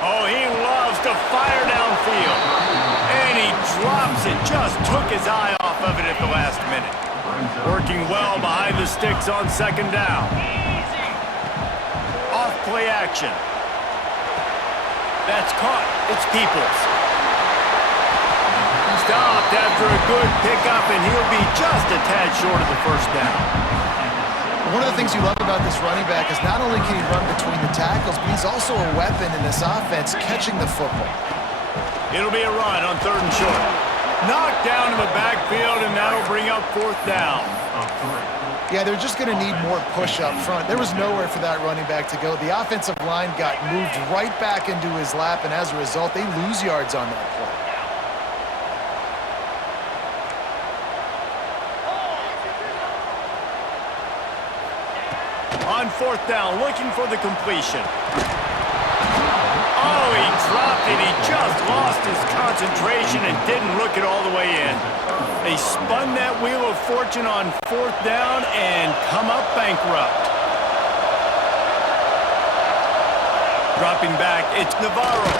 Oh, he loves to fire downfield. And he drops it. Just took his eye off of it at the last minute. Working well behind the sticks on second down. Off play action. That's caught. It's Peoples. Stopped after a good pickup, and he'll be just a tad short of the first down. One of the things you love about this running back is not only can he run between the tackles, but he's also a weapon in this offense catching the football. It'll be a run on third and short. Knocked down in the backfield, and that'll bring up fourth down. Yeah, they're just going to need more push up front. There was nowhere for that running back to go. The offensive line got moved right back into his lap, and as a result, they lose yards on that play. On fourth down, looking for the completion. Oh, he dropped it. He just lost his concentration and didn't look it all the way in. They spun that wheel of fortune on fourth down and come up bankrupt. Dropping back, it's Navarro.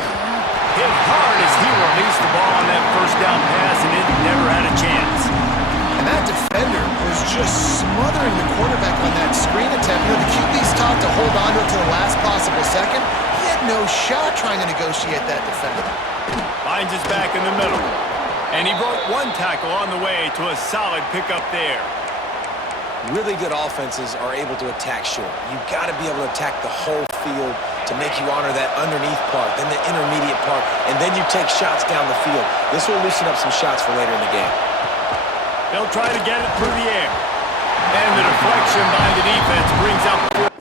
Hit hard as he released the ball on that first down pass, and it never had a chance. And that defender was just smothering the quarterback on that screen attempt. You know, the QB's taught to hold on to it to the last possible second. He had no shot trying to negotiate that defender. Finds his back in the middle. And he broke one tackle on the way to a solid pickup there. Really good offenses are able to attack short. You've got to be able to attack the whole field to make you honor that underneath part, then the intermediate part, and then you take shots down the field. This will loosen up some shots for later in the game. They'll try to get it through the air. And the deflection by the defense brings up fourth.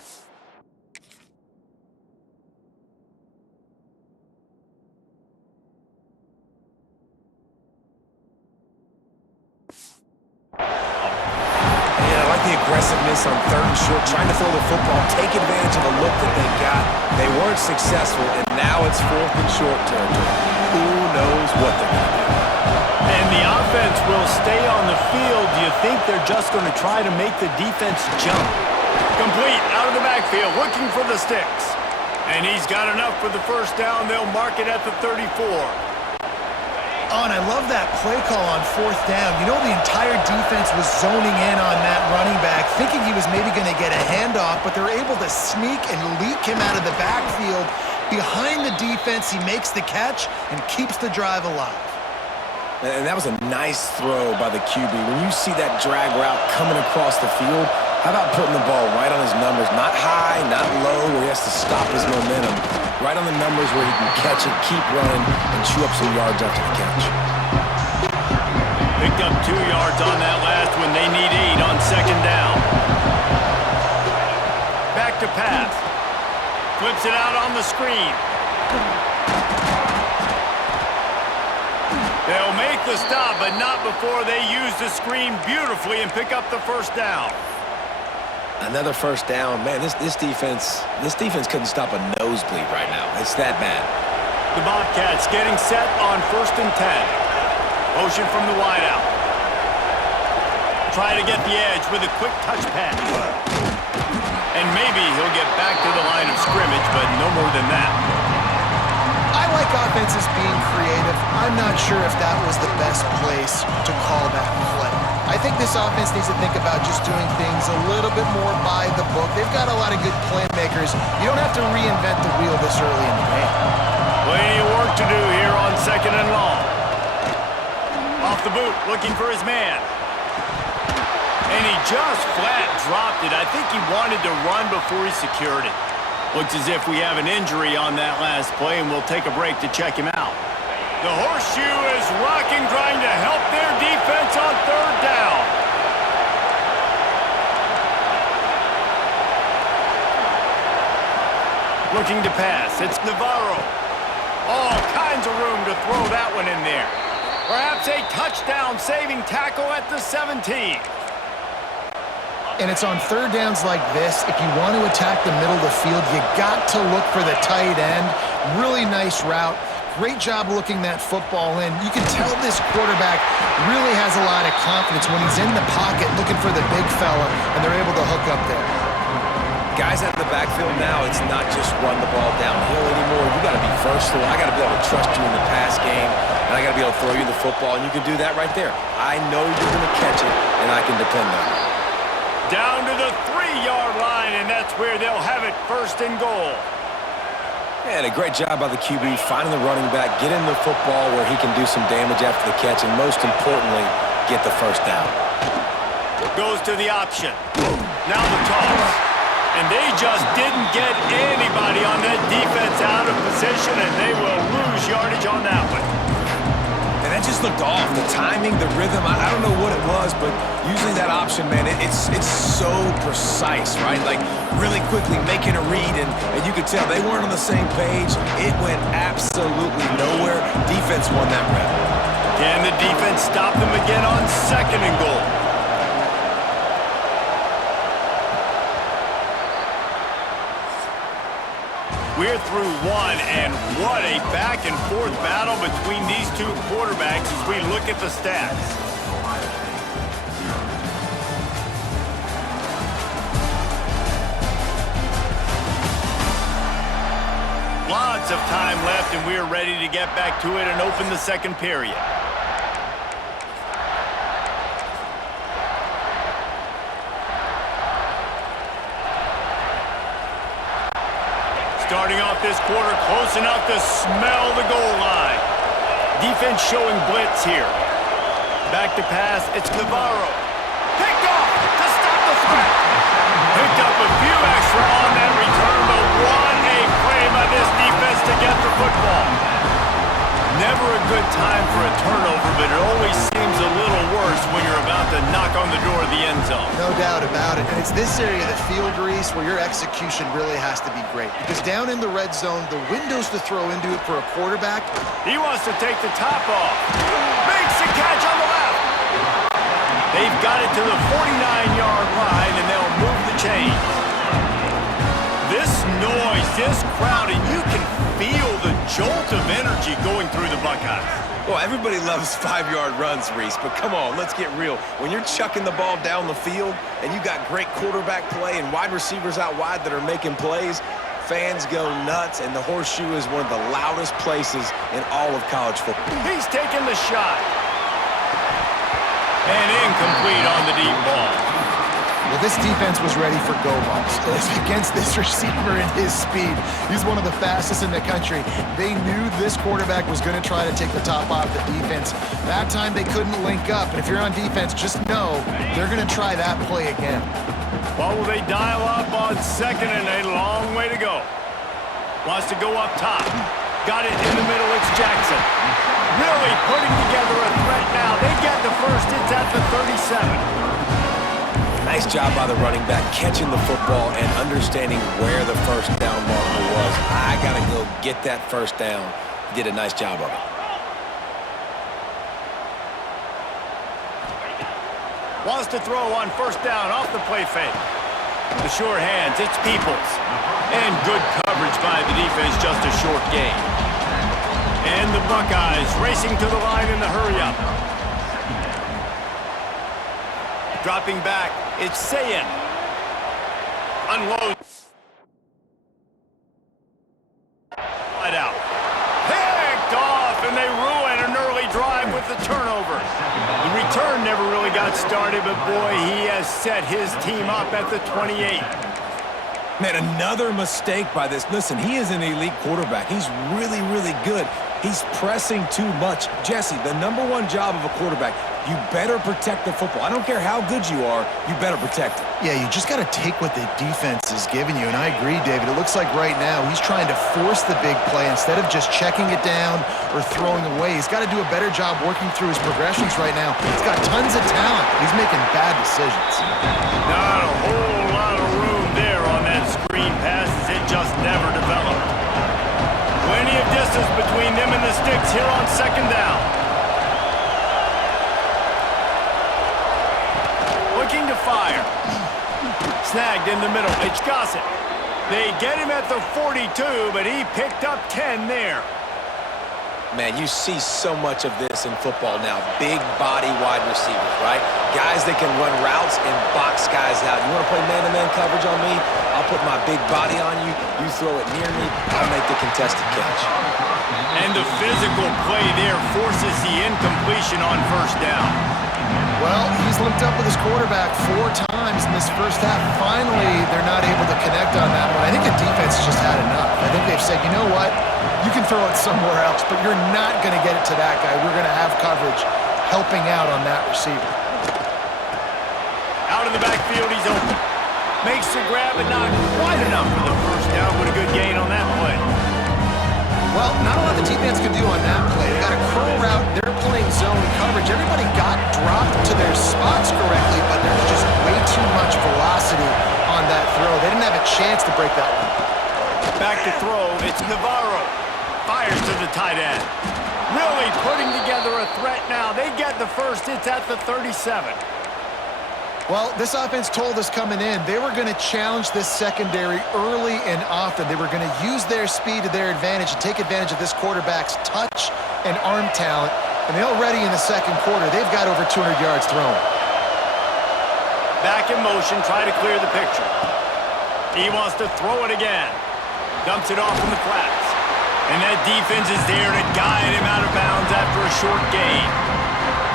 Aggressiveness on third and short, trying to throw the football, take advantage of the look that they got. They weren't successful, and now it's fourth and short territory. Who knows what they're going to do? And the offense will stay on the field. Do you think they're just going to try to make the defense jump? Complete, out of the backfield, looking for the sticks. And he's got enough for the first down. They'll mark it at the 34. Oh, and I love that play call on fourth down. You know, the entire defense was zoning in on that running back, thinking he was maybe going to get a handoff, but they're able to sneak and leak him out of the backfield. Behind the defense, he makes the catch and keeps the drive alive. And that was a nice throw by the QB. When you see that drag route coming across the field, how about putting the ball right on his numbers? Not high, not low, where he has to stop his momentum. Right on the numbers where he can catch it, keep running, and chew up some yards after the catch. Picked up 2 yards on that last one. They need 8 on second down. Back to pass. Flips it out on the screen. They'll make the stop, but not before they use the screen beautifully and pick up the first down. Another first down. Man, this defense couldn't stop a nosebleed right now. It's that bad. The Bobcats getting set on 1st and 10. Motion from the wideout. Try to get the edge with a quick touch pass. And maybe he'll get back to the line of scrimmage, but no more than that. I like offenses being creative. I'm not sure if that was the best place to call that play. I think this offense needs to think about just doing things a little bit more by the book. They've got a lot of good playmakers. You don't have to reinvent the wheel this early in the game. Plenty of work to do here on second and long. Off the boot, looking for his man. And he just flat dropped it. I think he wanted to run before he secured it. Looks as if we have an injury on that last play, and we'll take a break to check him out. The horseshoe is rocking, trying to help their defense on third down. Looking to pass. It's Navarro. All kinds of room to throw that one in there. Perhaps a touchdown-saving tackle at the 17. And it's on third downs like this. If you want to attack the middle of the field, you got to look for the tight end. Really nice route. Great job looking that football in. You can tell this quarterback really has a lot of confidence when he's in the pocket looking for the big fella, and they're able to hook up there. Guys out of the backfield now, it's not just run the ball downhill anymore. You got to be versatile. I got to be able to trust you in the pass game, and I got to be able to throw you the football, and you can do that right there. I know you're going to catch it, and I can depend on it. Down to the 3-yard line, and that's where they'll have it, 1st and goal. And a great job by the QB finding the running back, getting the football where he can do some damage after the catch, and most importantly, get the first down. Goes to the option. Now the toss. And they just didn't get anybody on that defense out of position, and they will lose yardage on that one. And that just looked off. The timing, the rhythm, I don't know what it was, but usually that option, man, it's so precise, right? Like really quickly making a read, and you could tell they weren't on the same page. It went absolutely nowhere. Defense won that rep. Can the defense stop them again on 2nd and goal? We're through one, and what a back-and-forth battle between these two quarterbacks as we look at the stats. Lots of time left, and we're ready to get back to it and open the 2nd period. Starting off this quarter, close enough to smell the goal line. Defense showing blitz here. Back to pass, it's Navarro. Picked off to stop the threat. Picked up a few extra on that return, but what a play by this defense to get the football. Never a good time for a turnover, but it always seems a little worse when you're about to knock on the door of the end zone. No doubt about it. And it's this area of the field, Reese, where your execution really has to be great. Because down in the red zone, the windows to throw into it for a quarterback. He wants to take the top off. Makes the catch on the left. They've got it to the 49-yard line, and they'll move the chains. This noise, this crowd, and you can feel the jolt of energy going through the Buckeyes. Well, everybody loves 5-yard runs, Reese, but come on, let's get real. When you're chucking the ball down the field and you got great quarterback play and wide receivers out wide that are making plays, fans go nuts, and the Horseshoe is one of the loudest places in all of college football. He's taking the shot. And incomplete on the deep ball. Well, this defense was ready for go balls against this receiver and his speed. He's one of the fastest in the country. They knew this quarterback was going to try to take the top off the defense. That time they couldn't link up, and if you're on defense, just know they're going to try that play again. Well, will they dial up on 2nd and a long way to go? Wants to go up top. Got it in the middle, it's Jackson. Really putting together a threat now. They get the first, it's at the 37. Nice job by the running back, catching the football and understanding where the first down marker was. I got to go get that first down. He did a nice job of it. Wants to throw on 1st down off the play fake. The sure hands, it's Peoples. And good coverage by the defense, just a short gain. And the Buckeyes racing to the line in the hurry-up. Dropping back, it's Sayin. Unloads. Right out. Picked off, and they ruin an early drive with the turnover. The return never really got started, but boy, he has set his team up at the 28. Man, another mistake by this. Listen, he is an elite quarterback. He's really, really good. He's pressing too much. Jesse, the #1 job of a quarterback, you better protect the football. I don't care how good you are, you better protect it. Yeah, you just got to take what the defense is giving you, and I agree, David. It looks like right now he's trying to force the big play instead of just checking it down or throwing away. He's got to do a better job working through his progressions right now. He's got tons of talent. He's making bad decisions. Not a whole lot of room there on that screen pass as it just never developed. Plenty of distance between them and the sticks here on 2nd down. Looking to fire. Snagged in the middle. It's Gossett. They get him at the 42, but he picked up 10 there. Man, you see so much of this in football now. Big body wide receivers, right? Guys that can run routes and box guys out. You want to play man-to-man coverage on me? I'll put my big body on you. You throw it near me, I'll make the contested catch. And the physical play there forces the incompletion on first down. Well, he's linked up with his quarterback 4 times in this first half. Finally, they're not able to connect on that one. I think the defense just had enough. I think they've said, you know what? You can throw it somewhere else, but you're not going to get it to that guy. We're going to have coverage helping out on that receiver. Out of the backfield, he's open. Makes the grab, but not quite enough for the first down, but a good gain on that play. Well, not a lot the defense can do on that play. They got a curl route. They're playing zone coverage. Everybody got dropped to their spots correctly, but there's just way too much velocity on that throw. They didn't have a chance to break that one. Back to throw, it's Navarro. Fires to the tight end. Really putting together a threat now. They get the first. It's at the 37. Well, this offense told us coming in they were going to challenge this secondary early and often. They were going to use their speed to their advantage and take advantage of this quarterback's touch and arm talent. And they already in the second quarter, they've got over 200 yards thrown. Back in motion, try to clear the picture. He wants to throw it again. Dumps it off in the flats. And that defense is there to guide him out of bounds after a short gain.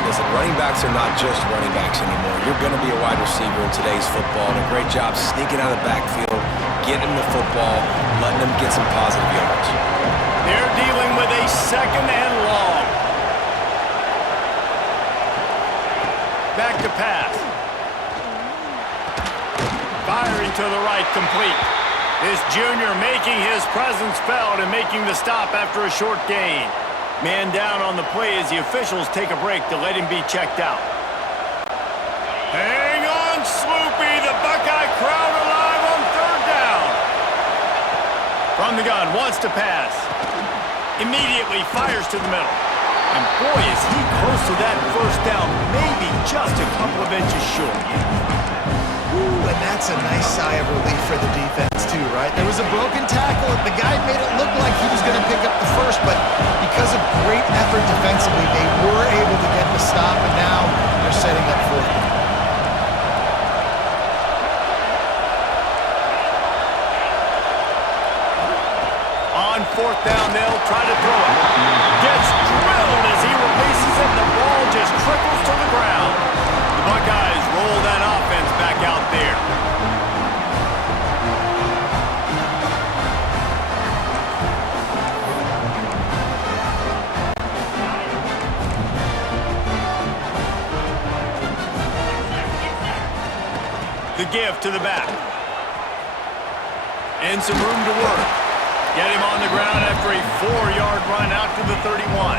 Listen, running backs are not just running backs anymore. You're going to be a wide receiver in today's football, and a great job sneaking out of the backfield, getting him the football, letting him get some positive yards. They're dealing with a second and long. Back to pass. Firing to the right, complete. This junior making his presence felt and making the stop after a short gain. Man down on the play as the officials take a break to let him be checked out. Hang on, Sloopy. The Buckeye crowd alive on third down. From the gun, wants to pass. Immediately fires to the middle. And boy, is he close to that first down. Maybe just a couple of inches short. Ooh, and that's a nice sigh of relief for the defense too, right? There was a broken tackle. The guy made it look like he was going to pick up the first, but because of great effort defensively, they were able to get the stop, and now they're setting up fourth down. On fourth down, they'll try to throw it. Gets drilled as he releases it, and the ball just trickles to the ground. The Buckeyes roll that offense back out there. The give to the back. And some room to work. Get him on the ground after a 4-yard run out to the 31.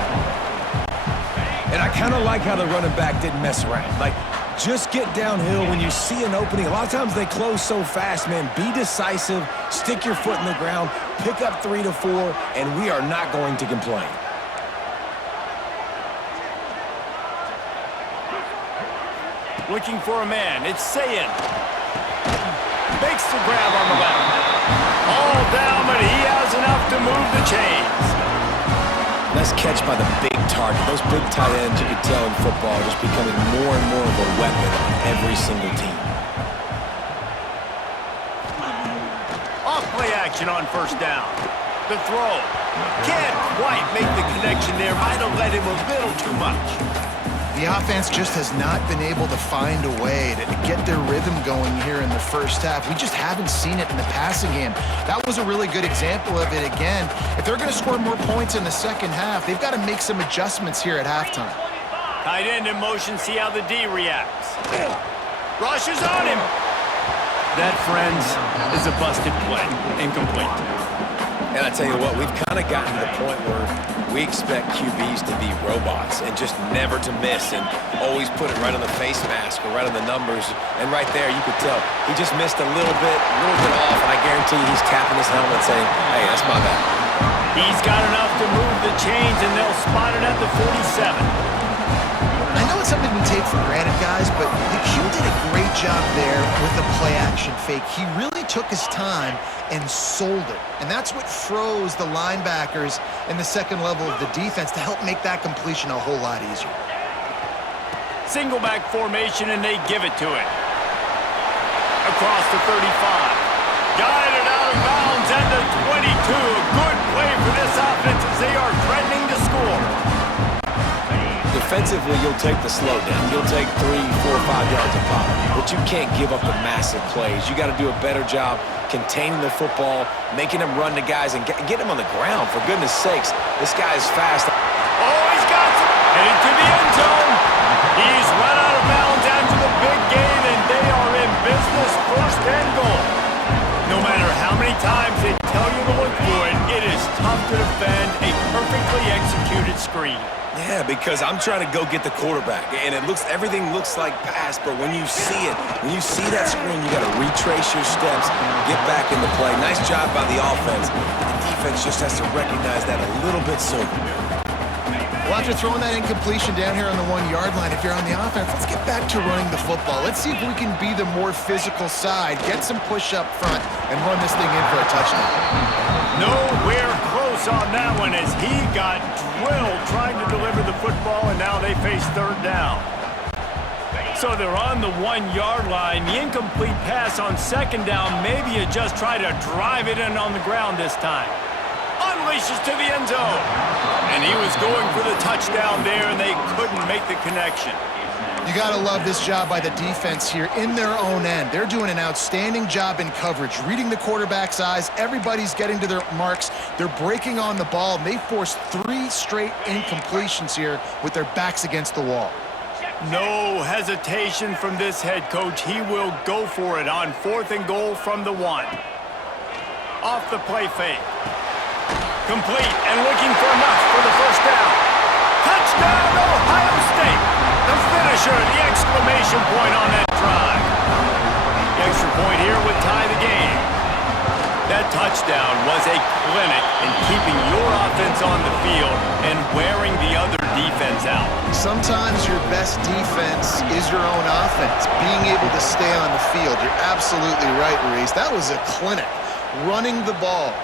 And I kind of like how the running back didn't mess around. Like, just get downhill when you see an opening. A lot of times they close so fast, man. Be decisive, stick your foot in the ground, pick up 3 to 4, and we are not going to complain. Looking for a man. It's Sayin. Makes the grab on the left. All down, but he has enough to move the chains. Nice catch by the big target. Those big tight ends, you could tell in football, are just becoming more and more of a weapon on every single team. Off play action on first down. The throw. Can't quite make the connection there. Might have led him a little too much. The offense just has not been able to find a way to get their rhythm going here in the first half. We just haven't seen it in the passing game. That was a really good example of it again. If they're going to score more points in the second half, they've got to make some adjustments here at halftime. Tight end in motion, see how the D reacts. Rushes on him. That, friends, is a busted play. Incomplete. And I tell you what, we've kind of gotten to the point where we expect QBs to be robots and just never to miss and always put it right on the face mask or right on the numbers. And right there, you could tell he just missed a little bit off, and I guarantee you he's tapping his helmet saying, hey, that's my bad. He's got enough to move the chains, and they'll spot it at the 47. I know it's something we take for granted, guys, but the Q did a great job there with the play-action fake. He really took his time and sold it. And that's what froze the linebackers in the second level of the defense to help make that completion a whole lot easier. Single back formation, and they give it to it. Across the 35. Guided out of bounds at the 22. A good play for this offense as they are threatening to score. Defensively, you'll take the slow down. You'll take 3, 4, 5 yards a pop. But you can't give up the massive plays. You got to do a better job containing the football, making them run to guys, and get them on the ground. For goodness sakes, this guy is fast. Oh, he's got it. Heading to the end zone. He's run out of bounds after the big gain, and they are in business. First and goal. No matter how many times they tell you to look for it, it is tough to defend a perfectly executed screen. Yeah, because I'm trying to go get the quarterback, and everything looks like pass, but when you see it, when you see that screen, you got to retrace your steps, get back in the play. Nice job by the offense. The defense just has to recognize that a little bit sooner. Well, after throwing that incompletion down here on the 1-yard line, if you're on the offense, let's get back to running the football. Let's see if we can be the more physical side, get some push up front, and run this thing in for a touchdown. Nowhere close on that one as he got drilled trying to deliver the football, and now they face third down. So they're on the 1-yard line. The incomplete pass on second down. Maybe you just try to drive it in on the ground this time. Unleashes to the end zone. And he was going for the touchdown there, and they couldn't make the connection. You got to love this job by the defense here in their own end. They're doing an outstanding job in coverage, reading the quarterback's eyes. Everybody's getting to their marks. They're breaking on the ball, and they forced 3 straight incompletions here with their backs against the wall. No hesitation from this head coach. He will go for it on 4th and goal from the 1. Off the play fake. Complete and looking for enough for the first down. Touchdown, Ohio State! The finisher, the exclamation point on that drive. The extra point here would tie the game. That touchdown was a clinic in keeping your offense on the field and wearing the other defense out. Sometimes your best defense is your own offense, being able to stay on the field. You're absolutely right, Reese. That was a clinic. Running the ball,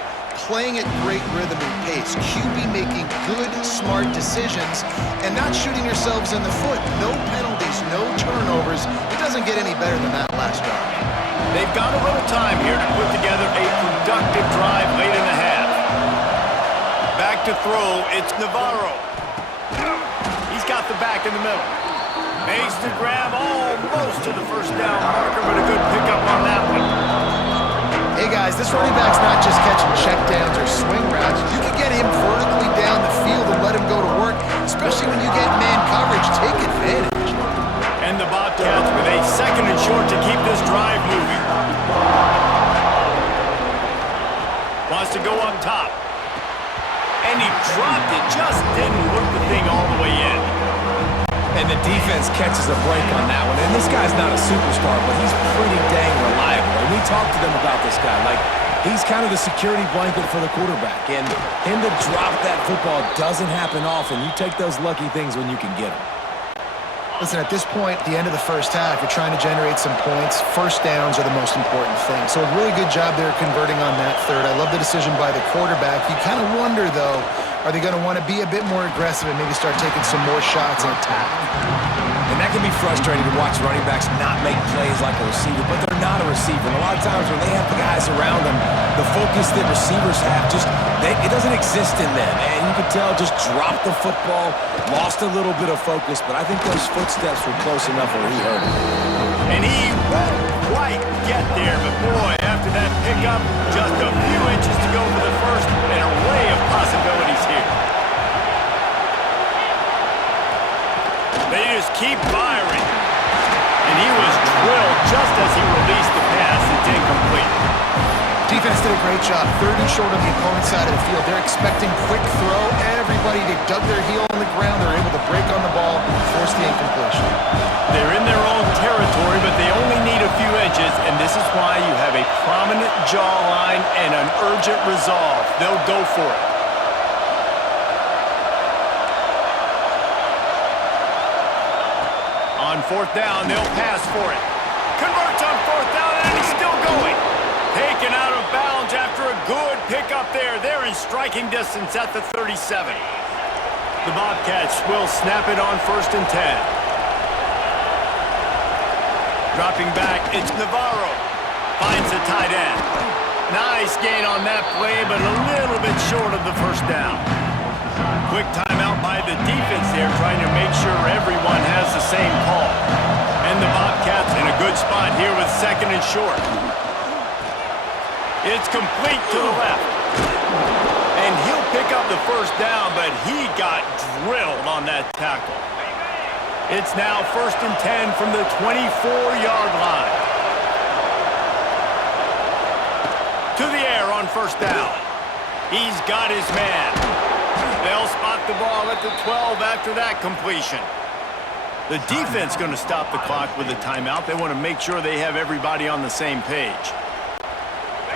playing at great rhythm and pace, QB making good, smart decisions, and not shooting yourselves in the foot. No penalties, no turnovers. It doesn't get any better than that last drive. They've got a little time here to put together a productive drive late in the half. Back to throw, it's Navarro. He's got the back in the middle. Makes the grab almost to the first down marker, but a good pickup on that one. Hey guys, this running back's not just catching checkdowns or swing routes. You can get him vertically down the field and let him go to work, especially when you get man coverage. Take advantage. And the Bobcats with a 2nd and short to keep this drive moving. Wants to go up top. And he dropped it, just didn't work the thing all the way in. And the defense catches a break on that one. And this guy's not a superstar, but he's pretty dang reliable. And we talked to them about this guy. Like, he's kind of the security blanket for the quarterback. And him to drop that football doesn't happen often. You take those lucky things when you can get them. Listen, at this point, the end of the first half, you're trying to generate some points. First downs are the most important thing. So a really good job there converting on that third. I love the decision by the quarterback. You kind of wonder, though, are they going to want to be a bit more aggressive and maybe start taking some more shots and attack? And that can be frustrating to watch running backs not make plays like a receiver, but they're not a receiver. And a lot of times when they have the guys around them, the focus that receivers have, it doesn't exist in them. And you can tell, just dropped the football, lost a little bit of focus, but I think those footsteps were close enough where he heard it. And he won't quite get there, but boy, after that pickup, just a few inches to go for the first, and an array of possibilities here. They just keep firing. And he was drilled just as he released the pass. It's incomplete. Defense did a great job. 30 short on the opponent's side of the field. They're expecting quick throw. Everybody, they dug their heel on the ground. They're able to break on the ball, force the incompletion. They're in their own territory, but they only need a few inches, and this is why you have a prominent jawline and an urgent resolve. They'll go for it. fourth down, they'll pass for it. Converts on fourth down, and he's still going. Taken out of bounds after a good pickup there. They're in striking distance at the 37. The Bobcats will snap it on 1st and 10. Dropping back, it's Navarro. Finds the tight end. Nice gain on that play, but a little bit short of the first down. Quick timeout by the defense there, trying to make sure everyone has the same call. And the Bobcats in a good spot here with 2nd and short. It's complete to the left. And he'll pick up the first down, but he got drilled on that tackle. It's now 1st and 10 from the 24-yard line. To the air on 1st down. He's got his man. They'll spot the ball at the 12 after that completion. The defense going to stop the clock with a timeout. They want to make sure they have everybody on the same page.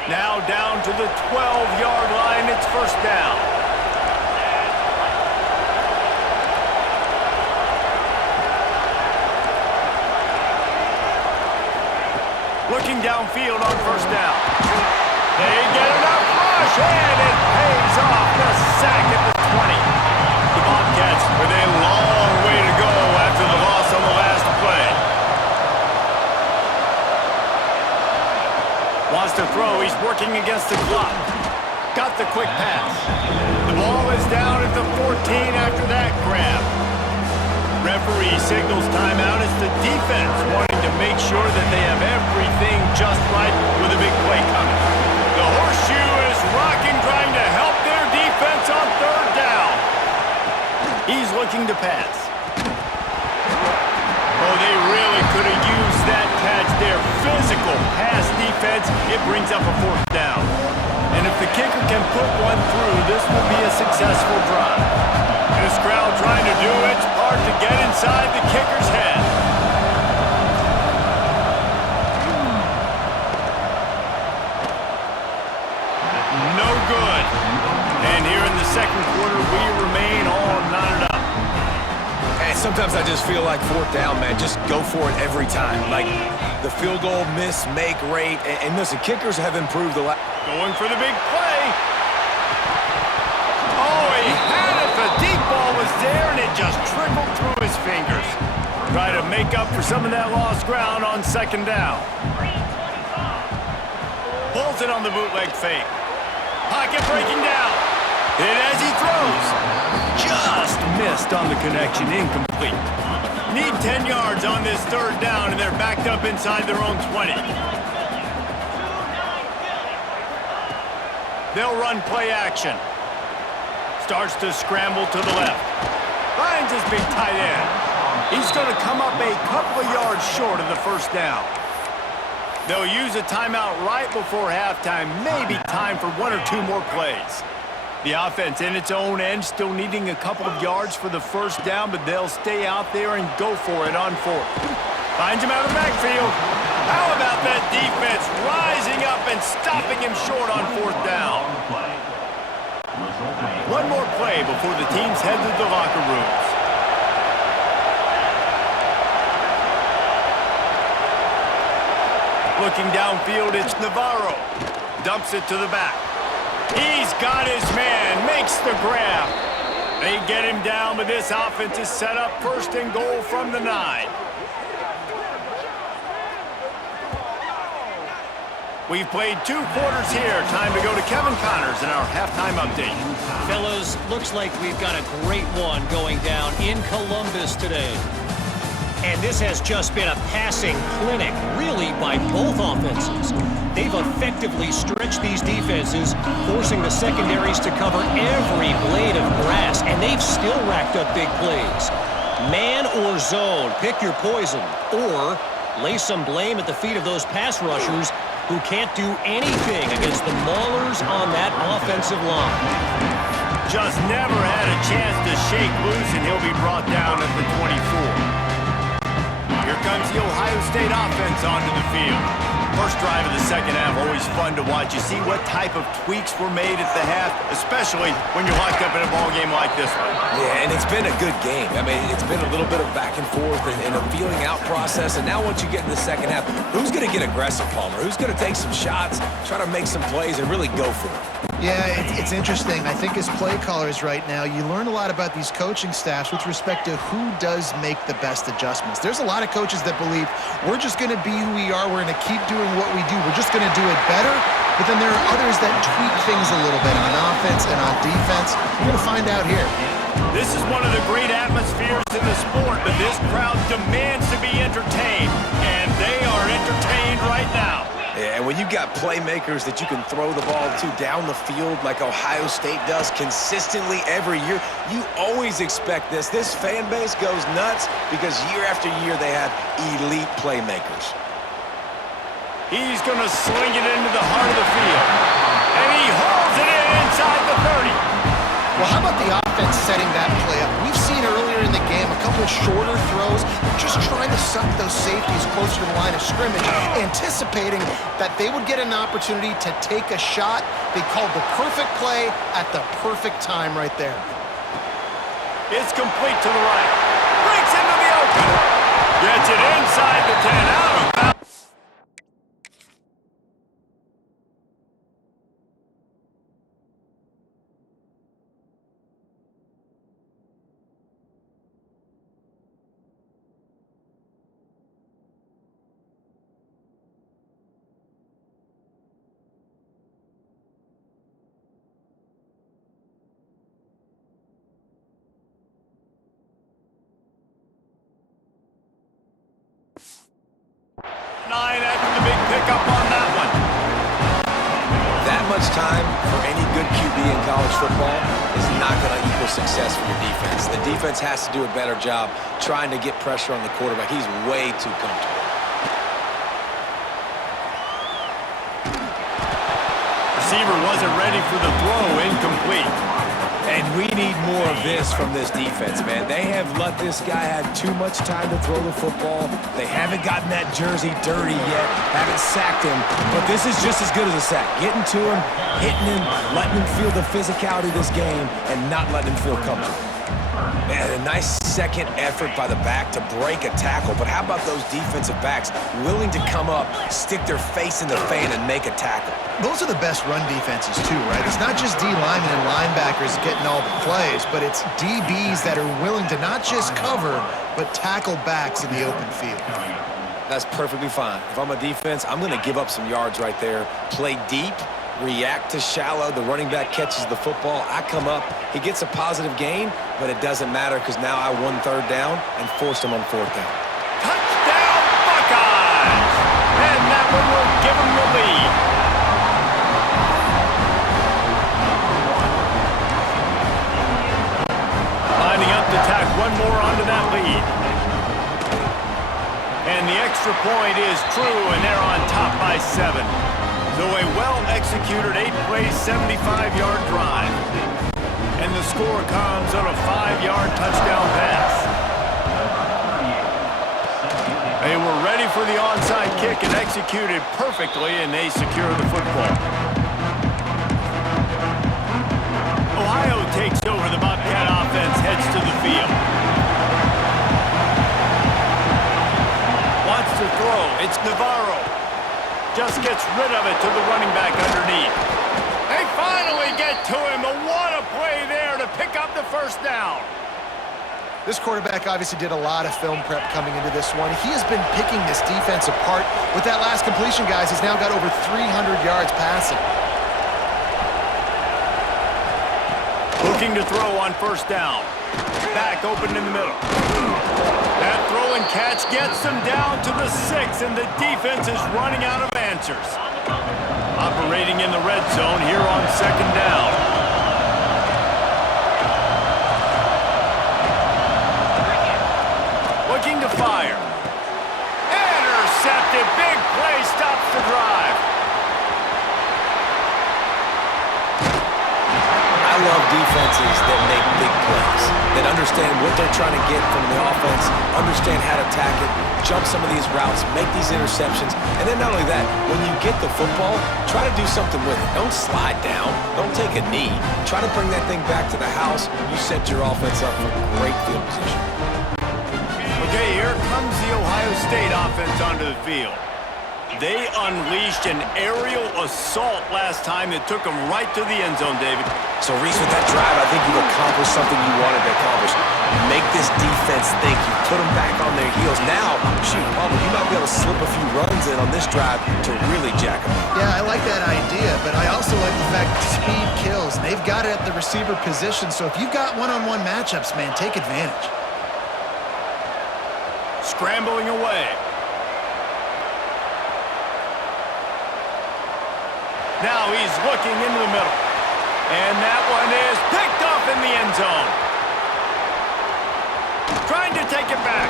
Now down to the 12-yard line. It's 1st down. Looking downfield on 1st down. They get enough rush, and it pays off. The sack at the 20. The Bobcats with a long way to go after the loss on the last play. Wants to throw. He's working against the clock. Got the quick pass. The ball is down at the 14 after that grab. Referee signals timeout. It's the defense wanting to make sure that they have everything just right with a big play coming. The horseshoe is rocking, trying to help their defense on 3rd down. He's looking to pass. Oh, they really could have used that catch there. Physical pass defense. It brings up a 4th down. And if the kicker can put one through, this will be a successful drive. This crowd trying to do its part to get inside the kicker's head. No good. And here in the 2nd quarter, we remain all knotted up. And sometimes I just feel like 4th down, man. Just go for it every time. Like the field goal miss, make rate. And listen, kickers have improved a lot. Going for the big play. Oh, he had it. The deep ball was there, and it just trickled through his fingers. Try to make up for some of that lost ground on 2nd down. Pulls it on the bootleg fake. Pocket breaking down. And as he throws, just missed on the connection, incomplete. Need 10 yards on this 3rd down, and they're backed up inside their own 20. They'll run play action. Starts to scramble to the left. Finds his big tight end. He's going to come up a couple of yards short of the 1st down. They'll use a timeout right before halftime. Maybe time for 1 or 2 more plays. The offense in its own end still needing a couple of yards for the 1st down, but they'll stay out there and go for it on 4th. Finds him out of the backfield. How about that defense rising up and stopping him short on 4th down? One more play before the teams head to the locker rooms. Looking downfield, it's Navarro. Dumps it to the back. He's got his man, makes the grab. They get him down, but this offense is set up 1st and goal from the 9. We've played 2 quarters here. Time to go to Kevin Connors in our halftime update. Fellas, looks like we've got a great one going down in Columbus today. And this has just been a passing clinic, really, by both offenses. They've effectively stretched these defenses, forcing the secondaries to cover every blade of grass, and they've still racked up big plays. Man or zone, pick your poison, or lay some blame at the feet of those pass rushers who can't do anything against the maulers on that offensive line. Just never had a chance to shake loose, and he'll be brought down at the 24. Here comes the Ohio State offense onto the field. First drive of the second half, always fun to watch. You see what type of tweaks were made at the half, especially when you're locked up in a ball game like this one. Yeah, and it's been a good game. I mean, it's been a little bit of back and forth and a feeling out process. And now once you get in the second half, who's going to get aggressive, Palmer? Who's going to take some shots, try to make some plays, and really go for it? Yeah, it's interesting. I think as play callers right now, you learn a lot about these coaching staffs with respect to who does make the best adjustments. There's a lot of coaches that believe we're just going to be who we are. We're going to keep doing what we do. We're just going to do it better. But then there are others that tweak things a little bit on offense and on defense. We're going to find out here. This is one of the great atmospheres in the sport, but this crowd demands to be entertained, and they are entertained right now. Yeah, and when you got playmakers that you can throw the ball to down the field like Ohio State does consistently every year, you always expect this. This fan base goes nuts because year after year they have elite playmakers. He's going to sling it into the heart of the field, and he hauls it in inside the 30. Well, how about the offense setting that play up? We've seen earlier in the game a couple shorter throws. They're just trying to suck those safeties closer to the line of scrimmage, anticipating that they would get an opportunity to take a shot. They called the perfect play at the perfect time right there. It's complete to the right. Breaks into the open. Gets it inside the 10. Out of bounds. After the big pickup on that one. That much time for any good QB in college football is not going to equal success for your defense. The defense has to do a better job trying to get pressure on the quarterback. He's way too comfortable. Receiver wasn't ready for the throw, incomplete. And we need more of this from this defense, man. They have let this guy have too much time to throw the football. They haven't gotten that jersey dirty yet, haven't sacked him, but this is just as good as a sack. Getting to him, hitting him, letting him feel the physicality of this game, and not letting him feel comfortable. Man, a nice second effort by the back to break a tackle, but how about those defensive backs willing to come up, stick their face in the fan, and make a tackle? Those are the best run defenses too, right? It's not just D linemen and linebackers getting all the plays, but it's DBs that are willing to not just cover, but tackle backs in the open field. That's perfectly fine. If I'm a defense, I'm going to give up some yards right there, play deep, react to shallow. The running back catches the football. I come up. He gets a positive gain, but it doesn't matter because now I won third down and forced him on fourth down. Touchdown, Buckeyes! And that one will give them the lead. Lining up to tack one more onto that lead. And the extra point is true, and they're on top by 7. So a well-executed 8-play, 75-yard drive. And the score comes on a 5-yard touchdown pass. They were ready for the onside kick and executed perfectly, and they secure the football. Ohio takes over. The Bobcat offense heads to the field. Wants to throw. It's Navarro. Just gets rid of it to the running back underneath. They finally get to him. What a play there to pick up the first down. This quarterback obviously did a lot of film prep coming into this one. He has been picking this defense apart. With that last completion, guys, he's now got over 300 yards passing. Looking to throw on first down. Back open in the middle. That throw and catch gets them down to the 6, and the defense is running out of answers. Operating in the red zone here on second down. Looking to fire. Intercepted. Big play stops the drive. I love defenses that make big plays, that understand what they're trying to get from the offense, understand how to attack it, jump some of these routes, make these interceptions, and then not only that, when you get the football, try to do something with it. Don't slide down. Don't take a knee. Try to bring that thing back to the house. You set your offense up for great field position. Okay, here comes the Ohio State offense onto the field. They unleashed an aerial assault last time that took them right to the end zone, David. So, Reese, with that drive, I think you've accomplished something you wanted to accomplish. Make this defense think. You put them back on their heels. Now, shoot, Palmer, you might be able to slip a few runs in on this drive to really jack them up. Yeah, I like that idea, but I also like the fact that speed kills. And they've got it at the receiver position, so if you've got one-on-one matchups, man, take advantage. Scrambling away. Now he's looking into the middle. And that one is picked off in the end zone. Trying to take it back.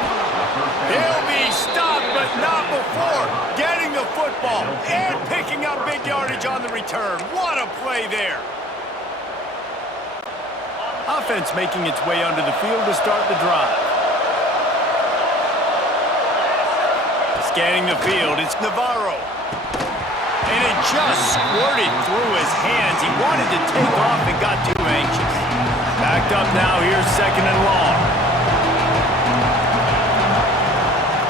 He'll be stopped, but not before getting the football and picking up big yardage on the return. What a play there. Offense making its way onto the field to start the drive. Scanning the field, it's Navarro. And it just squirted through his hands. He wanted to take off and got too anxious. Backed up now, here's second and long.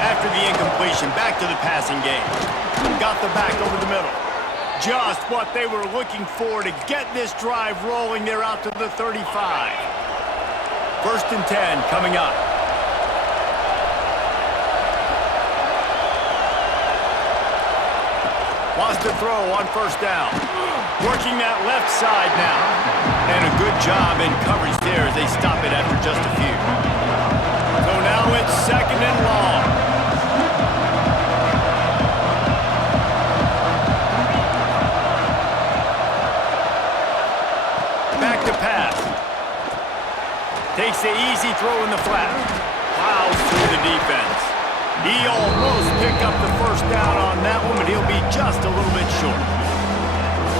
After the incompletion, back to the passing game. Got the back over the middle. Just what they were looking for to get this drive rolling. They're out to the 35. First and 10 coming up. Wants to throw on first down. Working that left side now. And a good job in coverage there as they stop it after just a few. So now it's second and long. Back to pass. Takes the easy throw in the flat. Plows through the defense. He almost picked up the first down on that one, but he'll be just a little bit short.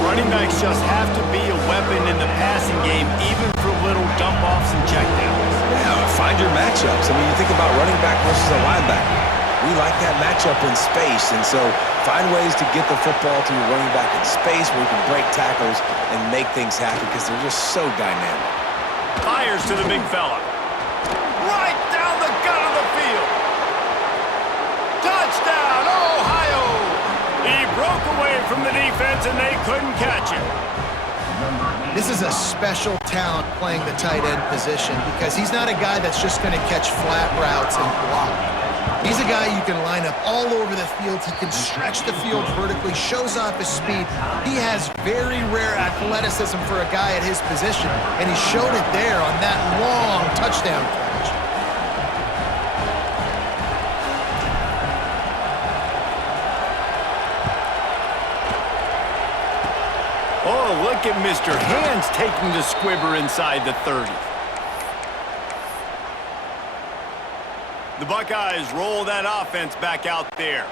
Running backs just have to be a weapon in the passing game, even for little dump-offs and checkdowns. Yeah, find your matchups. I mean, you think about running back versus a linebacker. We like that matchup in space, and so find ways to get the football to your running back in space where you can break tackles and make things happen because they're just so dynamic. Fires to the big fella. Right down the gut of the field. Touchdown, Ohio! He broke away from the defense and they couldn't catch him. This is a special talent playing the tight end position because he's not a guy that's just going to catch flat routes and block. He's a guy you can line up all over the field. He can stretch the field vertically, shows off his speed. He has very rare athleticism for a guy at his position, and he showed it there on that long touchdown catch. Oh, look at Mr. Hands taking the squibber inside the 30. The Buckeyes roll that offense back out there.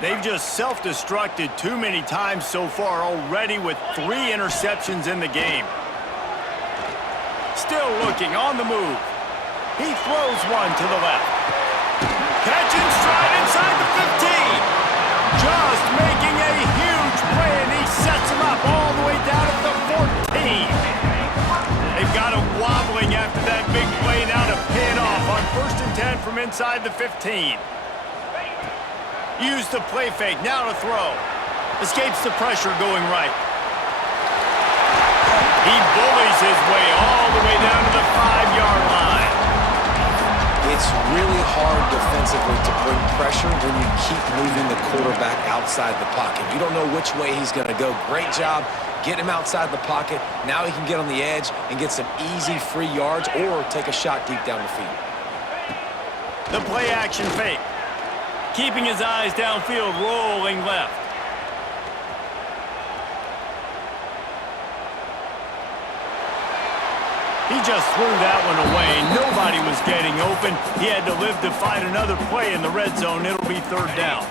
They've just self-destructed too many times so far already with 3 interceptions in the game. Still looking on the move. He throws one to the left. Catch and stride inside the 15. Just making a huge play, and he sets him up all the way down at the 14. They've got him wobbling after that big play now to pay it off on first and 10 from inside the 15. Use the play fake, now to throw. Escapes the pressure going right. He bullies his way all the way down to the 5-yard line. It's really hard defensively to bring pressure when you keep moving the quarterback outside the pocket. You don't know which way he's going to go. Great job getting him outside the pocket. Now he can get on the edge and get some easy free yards or take a shot deep down the field. The play action fake. Keeping his eyes downfield, rolling left. He just threw that one away. Nobody was getting open. He had to live to fight another play in the red zone. It'll be third down.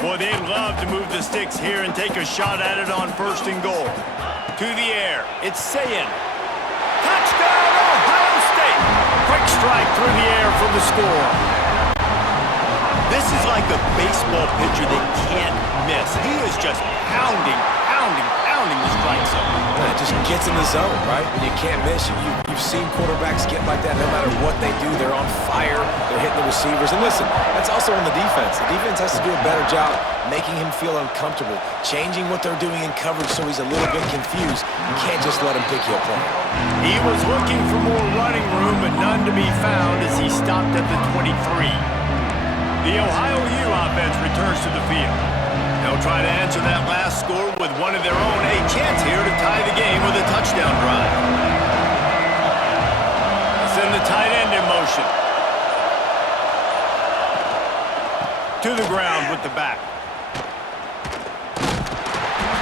Boy, they'd love to move the sticks here and take a shot at it on first and goal. To the air. It's Sayin. strike through the air for the score. This is like a baseball pitcher that can't miss. He is just pounding the strike zone. Yeah, it just gets in the zone, right? And you can't miss. You've seen quarterbacks get like that no matter what they do. They're on fire. They're hitting the receivers. And listen, that's also on the defense. The defense has to do a better job making him feel uncomfortable, changing what they're doing in coverage so he's a little bit confused. You can't just let him pick you apart. He was looking for more running room, but none to be found as he stopped at the 23. The Ohio U offense returns to the field. They'll try to answer that last score with one of their own. A chance here to tie the game with a touchdown drive. Send the tight end in motion. To the ground with the back.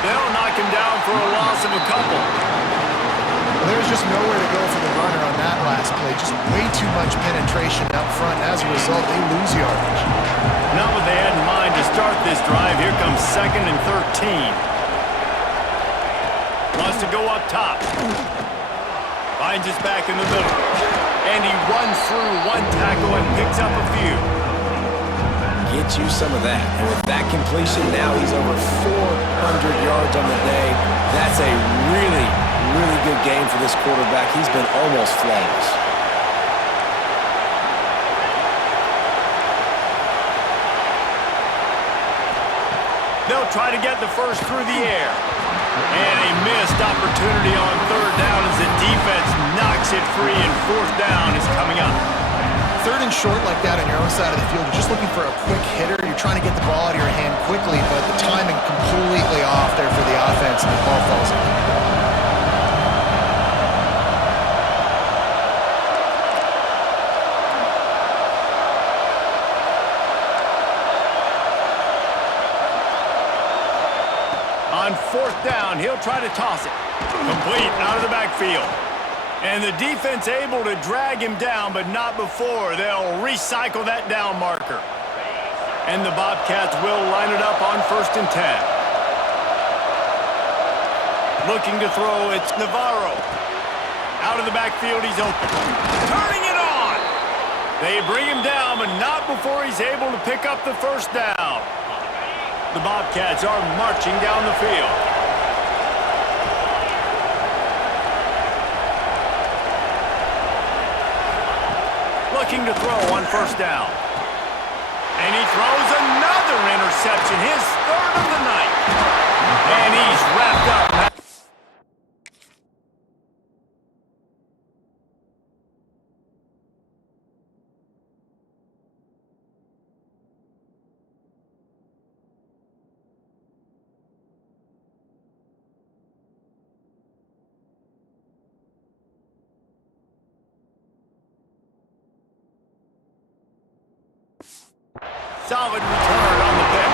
They'll knock him down for a loss of a couple. Well, there's just nowhere to go for the runner on that last play. Just way too much penetration up front. As a result, they lose yardage. Not what they had in mind to start this drive. Here comes 2nd and 13. Wants to go up top. Finds his back in the middle. And he runs through one tackle and picks up a few. Get you some of that. And with that completion, now he's over 400 yards on the day. That's a really good game for this quarterback. He's been almost flawless. They'll try to get the first through the air. And a missed opportunity on 3rd down as the defense knocks it free, and 4th down is coming up. 3rd and short like that on your own side of the field, you're just looking for a quick hitter. You're trying to get the ball out of your hand quickly, but the timing completely off there for the offense, and the ball falls in. On 4th down, he'll try to toss it. Complete out of the backfield. And the defense able to drag him down, but not before. They'll recycle that down marker. And the Bobcats will line it up on 1st and 10. Looking to throw, it's Navarro. Out of the backfield, he's open. Turning it on! They bring him down, but not before he's able to pick up the 1st down. The Bobcats are marching down the field. Looking to throw on 1st down. And he throws another interception, his 3rd of the night. And he's wrapped up. Solid return on the pick.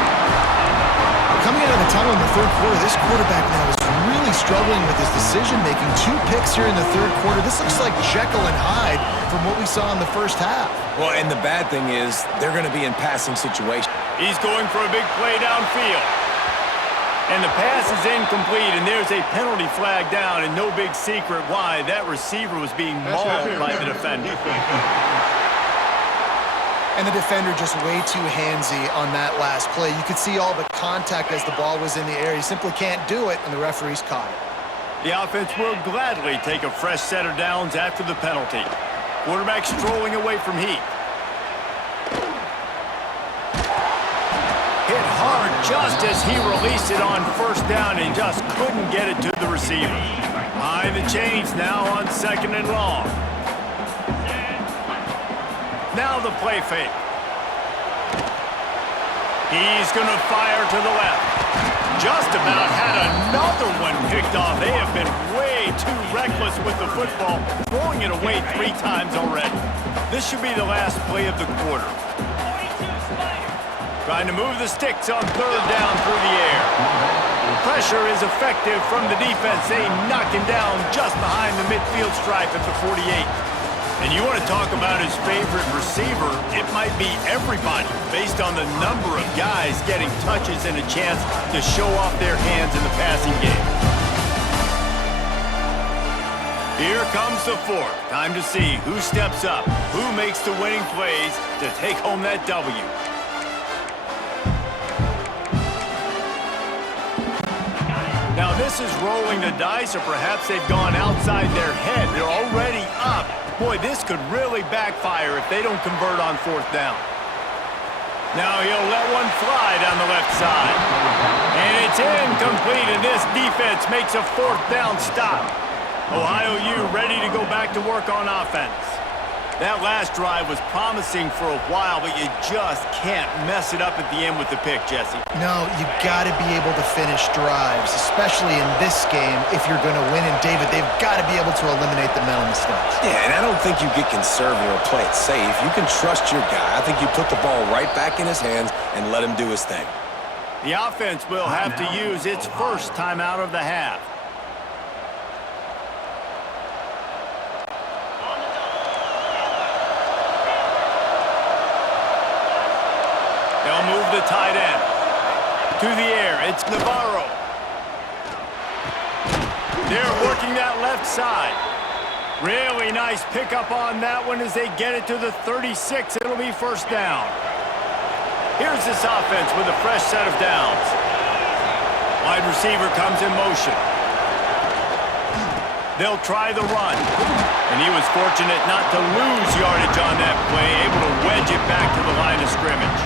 Coming out of the tunnel in the 3rd quarter, this quarterback now is really struggling with his decision-making. 2 picks here in the 3rd quarter. This looks like Jekyll and Hyde from what we saw in the 1st half. Well, and the bad thing is they're going to be in passing situations. He's going for a big play downfield. And the pass is incomplete, and there's a penalty flag down, and no big secret why. That receiver was being mauled by the defender. And the defender just way too handsy on that last play. You could see all the contact as the ball was in the air. He simply can't do it, and the referee's caught it. The offense will gladly take a fresh set of downs after the penalty. Quarterback strolling away from Heath. Hit hard just as he released it on 1st down and just couldn't get it to the receiver. Behind the chains now on 2nd and long. Now the play fake. He's going to fire to the left. Just about had another one picked off. They have been way too reckless with the football, throwing it away 3 times already. This should be the last play of the quarter. Trying to move the sticks on 3rd down through the air. Pressure is effective from the defense. They knock him down just behind the midfield stripe at the 48. And you want to talk about his favorite receiver, it might be everybody based on the number of guys getting touches and a chance to show off their hands in the passing game. Here comes the fourth. Time to see who steps up, who makes the winning plays to take home that W. Now this is rolling the dice, or perhaps they've gone outside their head. They're already up. Boy, this could really backfire if they don't convert on fourth down. Now he'll let one fly down the left side. And it's incomplete, and this defense makes a fourth down stop. Ohio U ready to go back to work on offense. That last drive was promising for a while, but you just can't mess it up at the end with the pick, Jesse. No, you got to be able to finish drives, especially in this game if you're going to win. And David, they've got to be able to eliminate the mental mistakes. Yeah, and I don't think you get conservative or play it safe. You can trust your guy. I think you put the ball right back in his hands and let him do his thing. The offense will have to use its first timeout of the half. They'll move the tight end. To the air, it's Navarro. They're working that left side. Really nice pickup on that one as they get it to the 36. It'll be first down. Here's this offense with a fresh set of downs. Wide receiver comes in motion. They'll try the run. And he was fortunate not to lose yardage on that play, able to wedge it back to the line of scrimmage.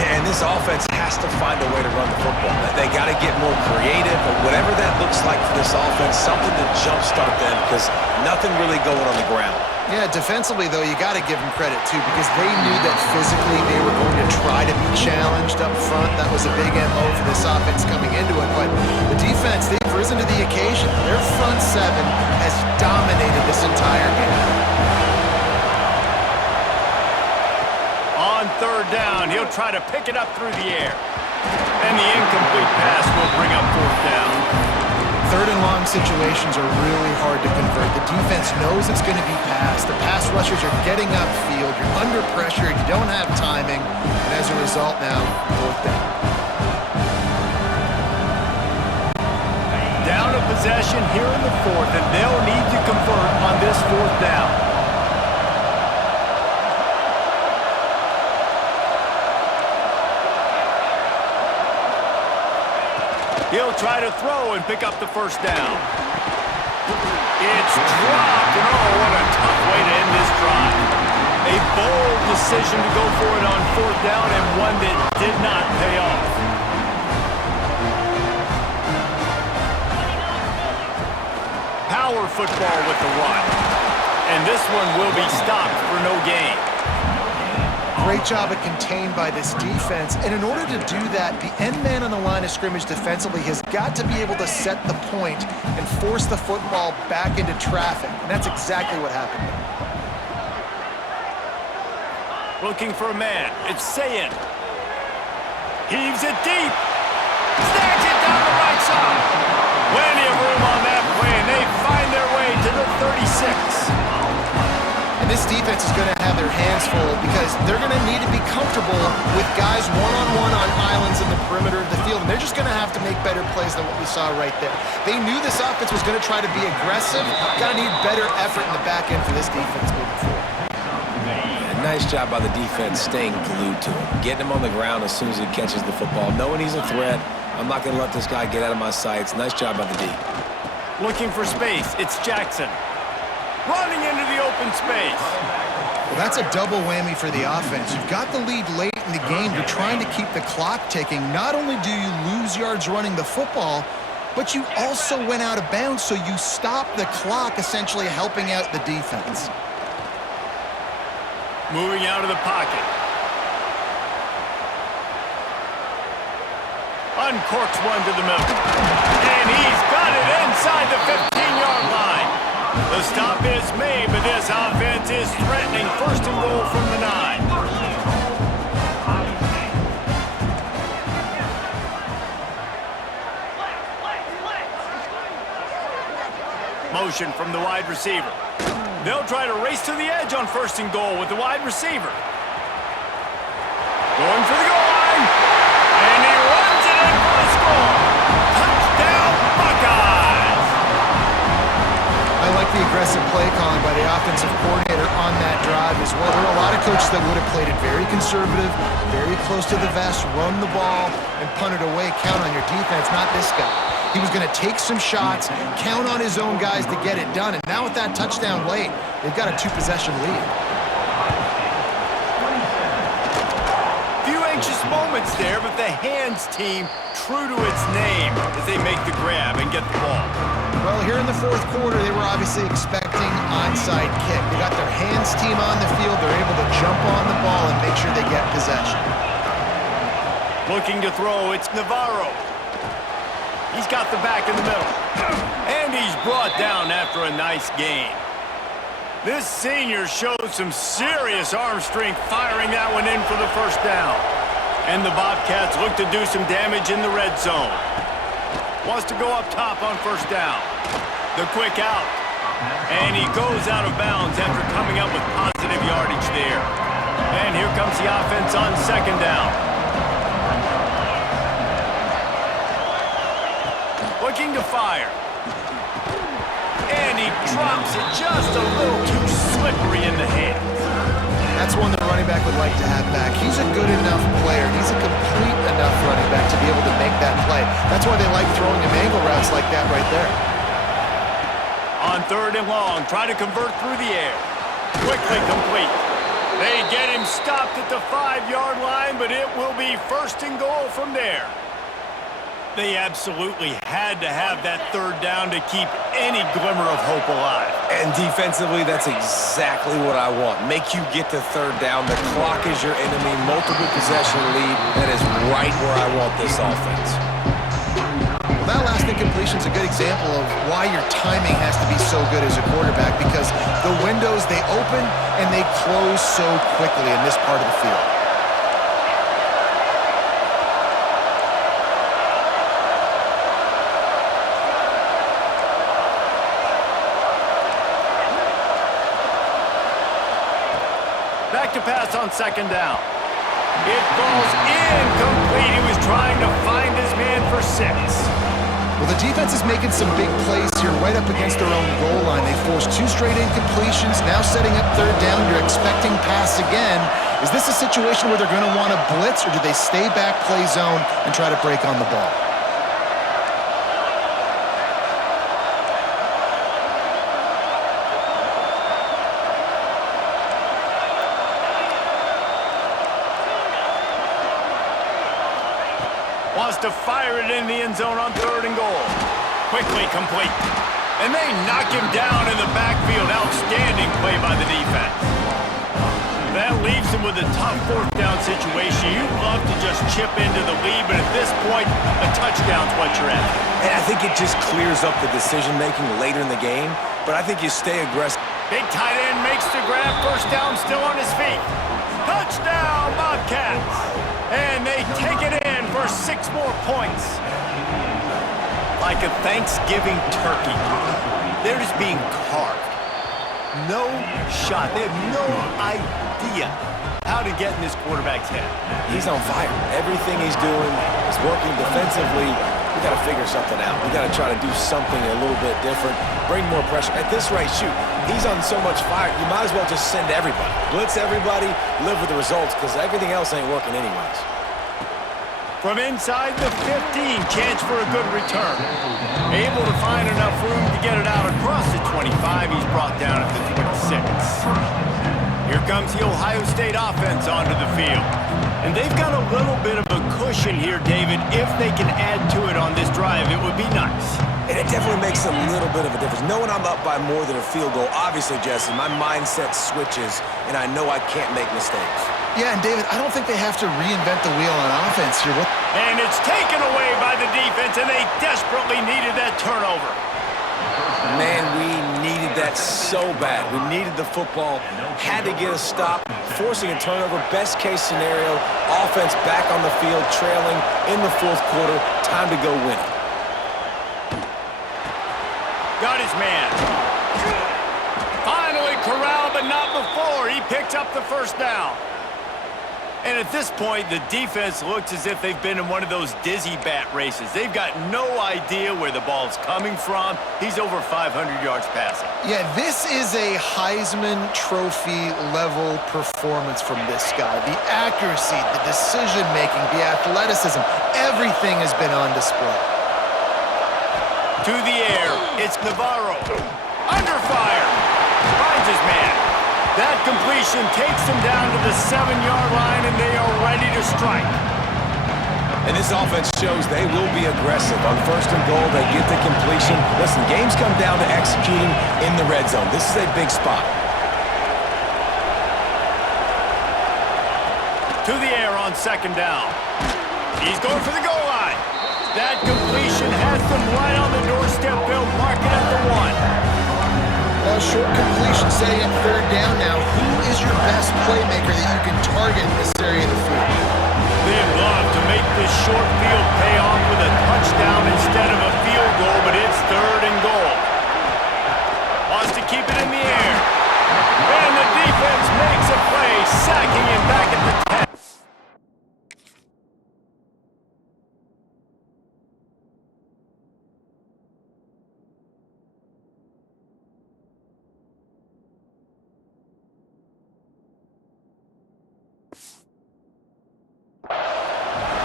Yeah, and this offense has to find a way to run the football. They got to get more creative, or whatever that looks like for this offense, something to jumpstart them, because nothing really going on the ground. Yeah, defensively, though, you got to give them credit, too, because they knew that physically they were going to try to be challenged up front. That was a big MO for this offense coming into it. But the defense, they've risen to the occasion. Their front seven has dominated this entire game. On third down, he'll try to pick it up through the air. And the incomplete pass will bring up fourth down. Third and long situations are really hard to convert. The defense knows it's going to be passed. The pass rushers are getting upfield. You're under pressure. You don't have timing. And as a result now, fourth down. Down a possession here in the fourth, and they'll need to convert on this fourth down. He'll try to throw and pick up the first down. It's dropped, and oh, what a tough way to end this drive. A bold decision to go for it on fourth down, and one that did not pay off. Power football with the run. And this one will be stopped for no gain. Great job at contained by this defense. And in order to do that, the end man on the line of scrimmage defensively has got to be able to set the point and force the football back into traffic. And that's exactly what happened there. Looking for a man. It's Sayin. Heaves it deep. Snags it down the right side. Plenty of room on that play, and they find their way to the 36. And this defense is going to have their hands full because they're going to need to be comfortable with guys one-on-one on islands in the perimeter of the field. And they're just going to have to make better plays than what we saw right there. They knew this offense was going to try to be aggressive. Got to need better effort in the back end for this defense moving forward. Yeah, nice job by the defense staying glued to him. Getting him on the ground as soon as he catches the football. Knowing he's a threat, I'm not going to let this guy get out of my sights. Nice job by the D. Looking for space. It's Jackson. Running into the open space. Well, that's a double whammy for the offense. You've got the lead late in the game. You're trying to keep the clock ticking. Not only do you lose yards running the football, but you also went out of bounds, so you stop the clock, essentially helping out the defense. Moving out of the pocket. Uncorks one to the middle. And he's got it inside the 15-yard line. The stop is made, but this offense is threatening first and goal from the 9. Motion from the wide receiver. They'll try to race to the edge on first and goal with the wide receiver. Going for the goal line. And he runs it in for the score. Touchdown, Buckeyes! I the aggressive play calling by the offensive coordinator on that drive as well. There are a lot of coaches that would have played it very conservative, very close to the vest, run the ball, and punt it away. Count on your defense, not this guy. He was going to take some shots, count on his own guys to get it done. And now with that touchdown late, they've got a 2-possession lead. Few anxious moments there, but the hands team true to its name as they make the grab and get the ball. Well, here in the fourth quarter, they were obviously expecting onside kick. They got their hands team on the field. They're able to jump on the ball and make sure they get possession. Looking to throw, it's Navarro. He's got the back in the middle. And he's brought down after a nice gain. This senior showed some serious arm strength firing that one in for the first down. And the Bobcats look to do some damage in the red zone. Wants to go up top on first down. The quick out. And he goes out of bounds after coming up with positive yardage there. And here comes the offense on second down. Looking to fire. And he drops it just a little too slippery in the hands. That's one the running back would like to have back. He's a good enough player. He's a complete enough running back to be able to make that play. That's why they like throwing him angle routes like that right there. On third and long, try to convert through the air. Quickly complete. They get him stopped at the 5-yard line, but it will be first and goal from there. They absolutely had to have that third down to keep any glimmer of hope alive. And defensively, that's exactly what I want. Make you get to third down. The clock is your enemy. Multiple possession lead. That is right where I want this offense. Well, that last incompletion is a good example of why your timing has to be so good as a quarterback, because the windows, they open and they close so quickly in this part of the field. Back to pass on second down. It falls incomplete. He was trying to find his man for 6. Well, the defense is making some big plays here right up against their own goal line. They forced 2 straight incompletions, now setting up third down. You're expecting pass again. Is this a situation where they're going to want to blitz, or do they stay back, play zone, and try to break on the ball? Wants to fire it in the end zone on third and goal. Quickly complete. And they knock him down in the backfield. Outstanding play by the defense. That leaves him with a tough fourth down situation. You'd love to just chip into the lead, but at this point, a touchdown's what you're at. And I think it just clears up the decision-making later in the game, but I think you stay aggressive. Big tight end makes the grab. First down, still on his feet. Touchdown, Bobcats. And they take it in for 6 more points. Like a Thanksgiving turkey, they're just being carved. No shot. They have no idea how to get in this quarterback's head. He's on fire. Everything he's doing is working defensively. We got to figure something out. We got to try to do something a little bit different. Bring more pressure. At this rate, shoot, he's on so much fire, you might as well just send everybody. Blitz everybody, live with the results, because everything else ain't working anyways. From inside the 15, chance for a good return. Able to find enough room to get it out across the 25. He's brought down at the 26. Here comes the Ohio State offense onto the field. And they've got a little bit of a cushion here, David. If they can add to it on this drive, it would be nice. And it definitely makes a little bit of a difference. Knowing I'm up by more than a field goal, obviously, Jesse, my mindset switches, and I know I can't make mistakes. Yeah, and David, I don't think they have to reinvent the wheel on offense here. And it's taken away by the defense, and they desperately needed that turnover. Man, we needed that so bad. We needed the football, had to get a stop, forcing a turnover. Best case scenario, offense back on the field, trailing in the fourth quarter. Time to go win it. Got his man. Finally corralled, but not before. He picks up the first down. And at this point, the defense looks as if they've been in one of those dizzy bat races. They've got no idea where the ball's coming from. He's over 500 yards passing. Yeah, this is a Heisman Trophy level performance from this guy. The accuracy, the decision-making, the athleticism, everything has been on display. To the air, it's Navarro. Under fire. Finds his man. That completion takes them down to the 7-yard line, and they are ready to strike. And this offense shows they will be aggressive. On first and goal, they get the completion. Listen, games come down to executing in the red zone. This is a big spot. To the air on second down. He's going for the goal line. That completion has them right on the doorstep. They'll mark it at the 1. A short completion setting up third down now. Who is your best playmaker that you can target in this area of the field? They'd love to make this short field pay off with a touchdown instead of a field goal, but it's third and goal. Wants to keep it in the air. And the defense makes a play, sacking him back at the 10.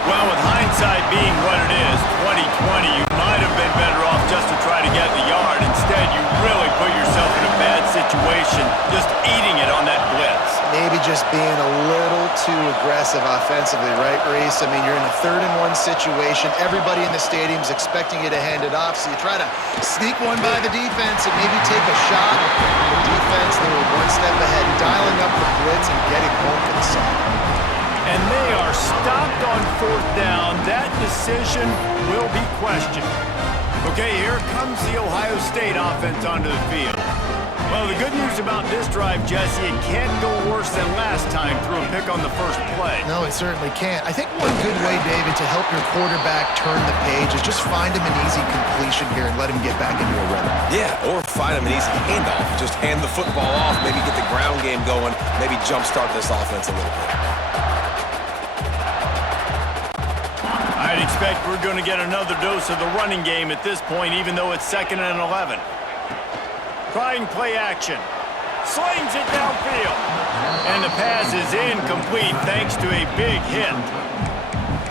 Well, with hindsight being what it is, 2020, you might have been better off just to try to get the yard. Instead, you really put yourself in a bad situation, just eating it on that blitz. Maybe just being a little too aggressive offensively, right, Reese? I mean, you're in a 3rd-and-1 situation. Everybody in the stadium's expecting you to hand it off, so you try to sneak one by the defense and maybe take a shot. The defense, they were one step ahead, dialing up the blitz and getting home for the side. And they are stopped on 4th down. That decision will be questioned. Okay, here comes the Ohio State offense onto the field. Well, the good news about this drive, Jesse, it can't go worse than last time through a pick on the first play. No, it certainly can't. I think one good way, David, to help your quarterback turn the page is just find him an easy completion here and let him get back into a rhythm. Yeah, or find him an easy handoff. Just hand the football off, maybe get the ground game going, maybe jumpstart this offense a little bit. I'd expect we're going to get another dose of the running game at this point, even though it's 2nd and 11. Trying play action. Slings it downfield. And the pass is incomplete thanks to a big hit.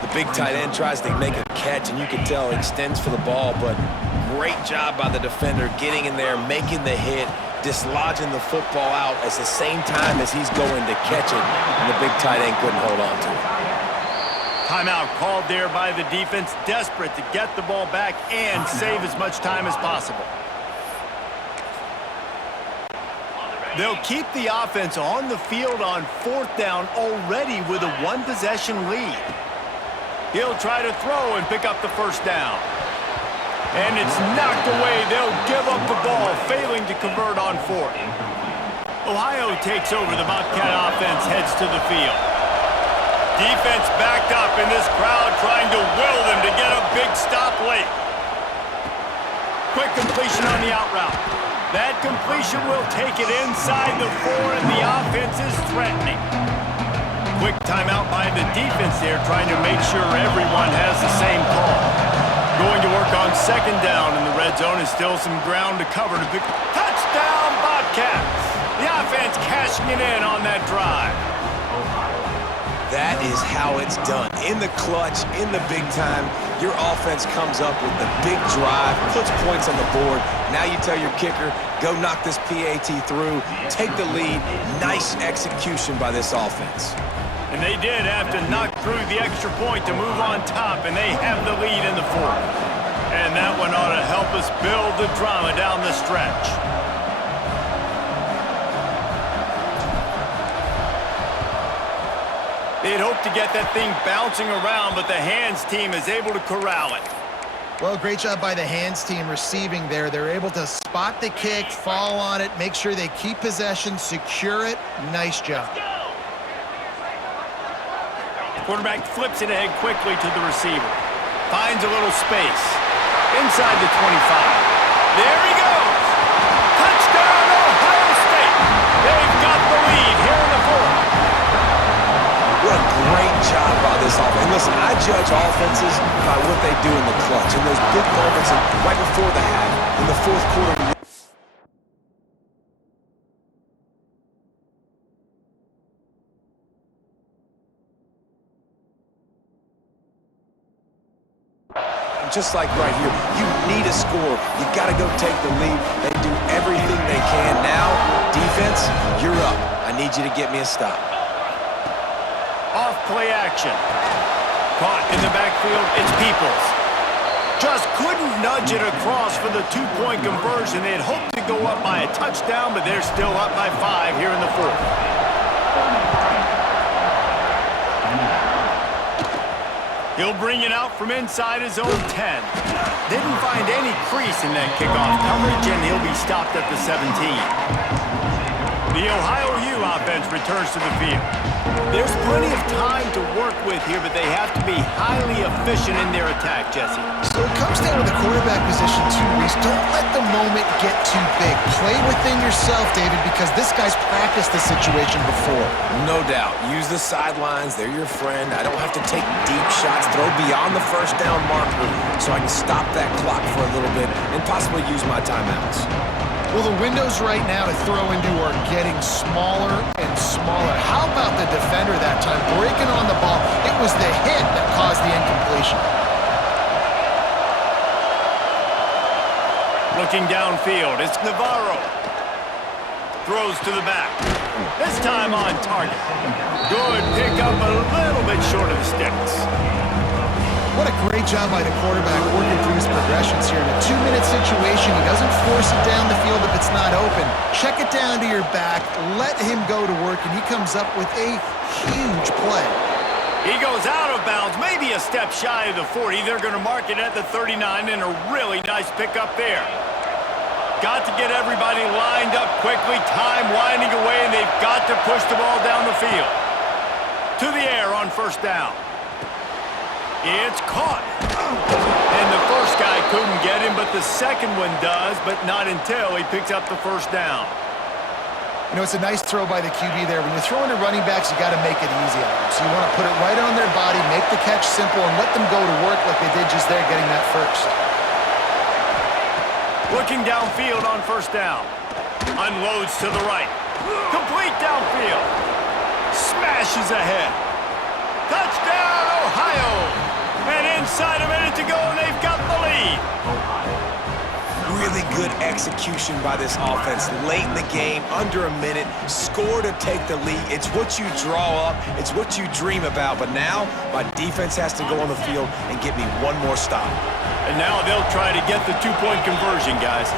The big tight end tries to make a catch, and you can tell he extends for the ball, but great job by the defender getting in there, making the hit, dislodging the football out at the same time as he's going to catch it, and the big tight end couldn't hold on to it. Timeout called there by the defense, desperate to get the ball back and save as much time as possible. They'll keep the offense on the field on 4th down already with a 1-possession lead. He'll try to throw and pick up the first down. And it's knocked away. They'll give up the ball, failing to convert on 4th. Ohio takes over. The Bobcat offense heads to the field. Defense backed up, and this crowd trying to will them to get a big stop late. Quick completion on the out route. That completion will take it inside the 4, and the offense is threatening. Quick timeout by the defense there, trying to make sure everyone has the same call. Going to work on 2nd down in the red zone, and still some ground to cover to pick. Touchdown, Bobcats! The offense cashing it in on that drive. That is how it's done. In the clutch, in the big time, your offense comes up with the big drive, puts points on the board. Now you tell your kicker, go knock this PAT through, take the lead. Nice execution by this offense. And they did have to knock through the extra point to move on top, and they have the lead in the 4th. And that one ought to help us build the drama down the stretch. They'd hoped to get that thing bouncing around, but the hands team is able to corral it. Well, great job by the hands team receiving there. They're able to spot the kick, fall on it, make sure they keep possession, secure it. Nice job. Quarterback flips it ahead quickly to the receiver. Finds a little space. Inside the 25. There he goes! Touchdown, Ohio State! They've got the lead here in the 4th. What a Listen, I judge offenses by what they do in the clutch. In those big moments right before the half, in the fourth quarter. Just like right here, you need a score. You got to go take the lead. They do everything they can. Now, defense, you're up. I need you to get me a stop. Off play action. Caught in the backfield, it's Peoples. Just couldn't nudge it across for the two-point conversion. They had hoped to go up by a touchdown, but they're still up by 5 here in the fourth. He'll bring it out from inside his own 10. Didn't find any crease in that kickoff coverage, and he'll be stopped at the 17. The Ohio U offense returns to the field. There's plenty of time to work with here, but they have to be highly efficient in their attack, Jesse. So it comes down to the quarterback position too, Reese. Don't let the moment get too big. Play within yourself, David, because this guy's practiced this situation before. No doubt. Use the sidelines. They're your friend. I don't have to take deep shots. Throw beyond the first down marker so I can stop that clock for a little bit and possibly use my timeouts. Well, the windows right now to throw into are getting smaller and smaller. How about the defender that time breaking on the ball? It was the hit that caused the incompletion. Looking downfield, it's Navarro. Throws to the back. This time on target. Good pickup, a little bit short of the sticks. What a great job by the quarterback working through his progressions here. In a 2-minute situation, he doesn't force it down the field if it's not open. Check it down to your back, let him go to work, and he comes up with a huge play. He goes out of bounds, maybe a step shy of the 40. They're going to mark it at the 39, and a really nice pickup there. Got to get everybody lined up quickly, time winding away, and they've got to push the ball down the field. To the air on first down. It's caught. And the first guy couldn't get him, but the second one does, but not until he picks up the first down. You know, it's a nice throw by the QB there. When you're throwing to running backs, you got to make it easy on them. So you want to put it right on their body, make the catch simple, and let them go to work like they did just there, getting that first. Looking downfield on first down. Unloads to the right. Complete downfield. Smashes ahead. Touchdown, Ohio! And inside a minute to go, and they've got the lead. Really good execution by this offense. Late in the game, under a minute, score to take the lead. It's what you draw up. It's what you dream about. But now, my defense has to go on the field and get me one more stop. And now they'll try to get the two-point conversion, guys.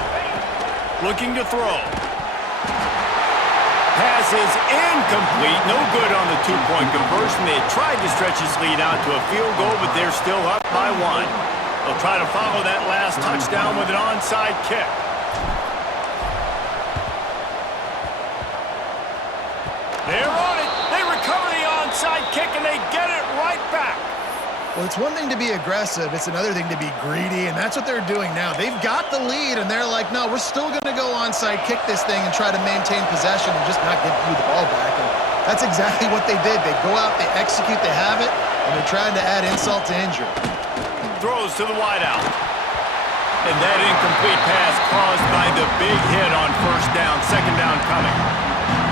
Looking to throw. Pass is incomplete. No good on the two-point conversion. They tried to stretch his lead out to a field goal, but they're still up by 1. They'll try to follow that last touchdown with an onside kick. They're on it. They recover the onside kick, and they get it right back. Well, it's one thing to be aggressive. It's another thing to be greedy, and that's what they're doing now. They've got the lead, and they're like, no, we're still going to go onside, kick this thing, and try to maintain possession and just not give you the ball back. And that's exactly what they did. They go out, they execute, they have it, and they're trying to add insult to injury. Throws to the wideout. And that incomplete pass caused by the big hit on first down, second down coming.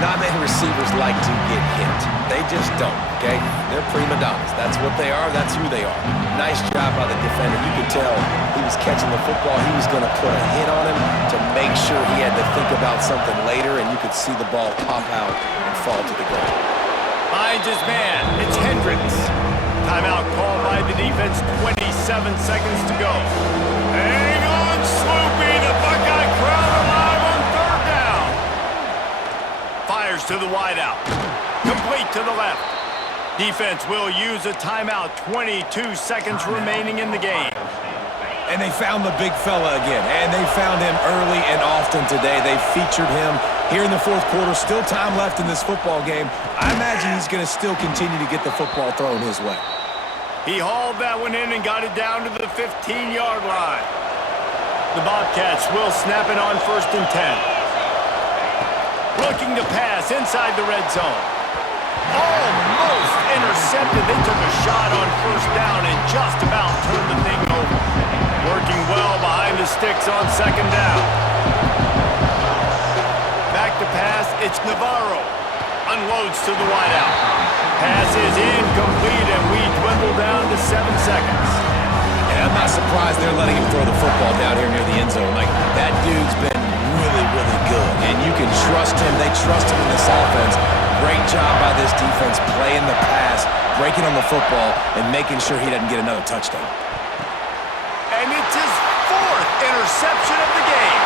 Not many receivers like to get hit. They just don't, okay? They're prima donnas. That's what they are. That's who they are. Nice job by the defender. You could tell he was catching the football. He was going to put a hit on him to make sure he had to think about something later, and you could see the ball pop out and fall to the ground. Finds his man. It's Hendricks. Timeout called by the defense. 27 seconds to go. Hang on, Sloopy. The Buckeye crowd alive on third down. Fires to the wideout. Complete to the left. Defense will use a timeout. 22 seconds remaining in the game. And they found the big fella again, and they found him early and often today. They featured him here in the fourth quarter. Still time left in this football game. I imagine he's going to still continue to get the football thrown his way. He hauled that one in and got it down to the 15-yard line. The Bobcats will snap it on 1st and 10. Looking to pass inside the red zone. Almost intercepted. They took a shot on first down and just about turned the thing over. Working well behind the sticks on second down. Back to pass, it's Navarro. Unloads to the wideout. Pass is incomplete, and we dwindle down to 7 seconds. And I'm not surprised they're letting him throw the football down here near the end zone. Like, that dude's been really, really good. And you can trust him. They trust him in this offense. Great job by this defense playing the pass, breaking on the football, and making sure he doesn't get another touchdown. And it's his 4th interception of the game.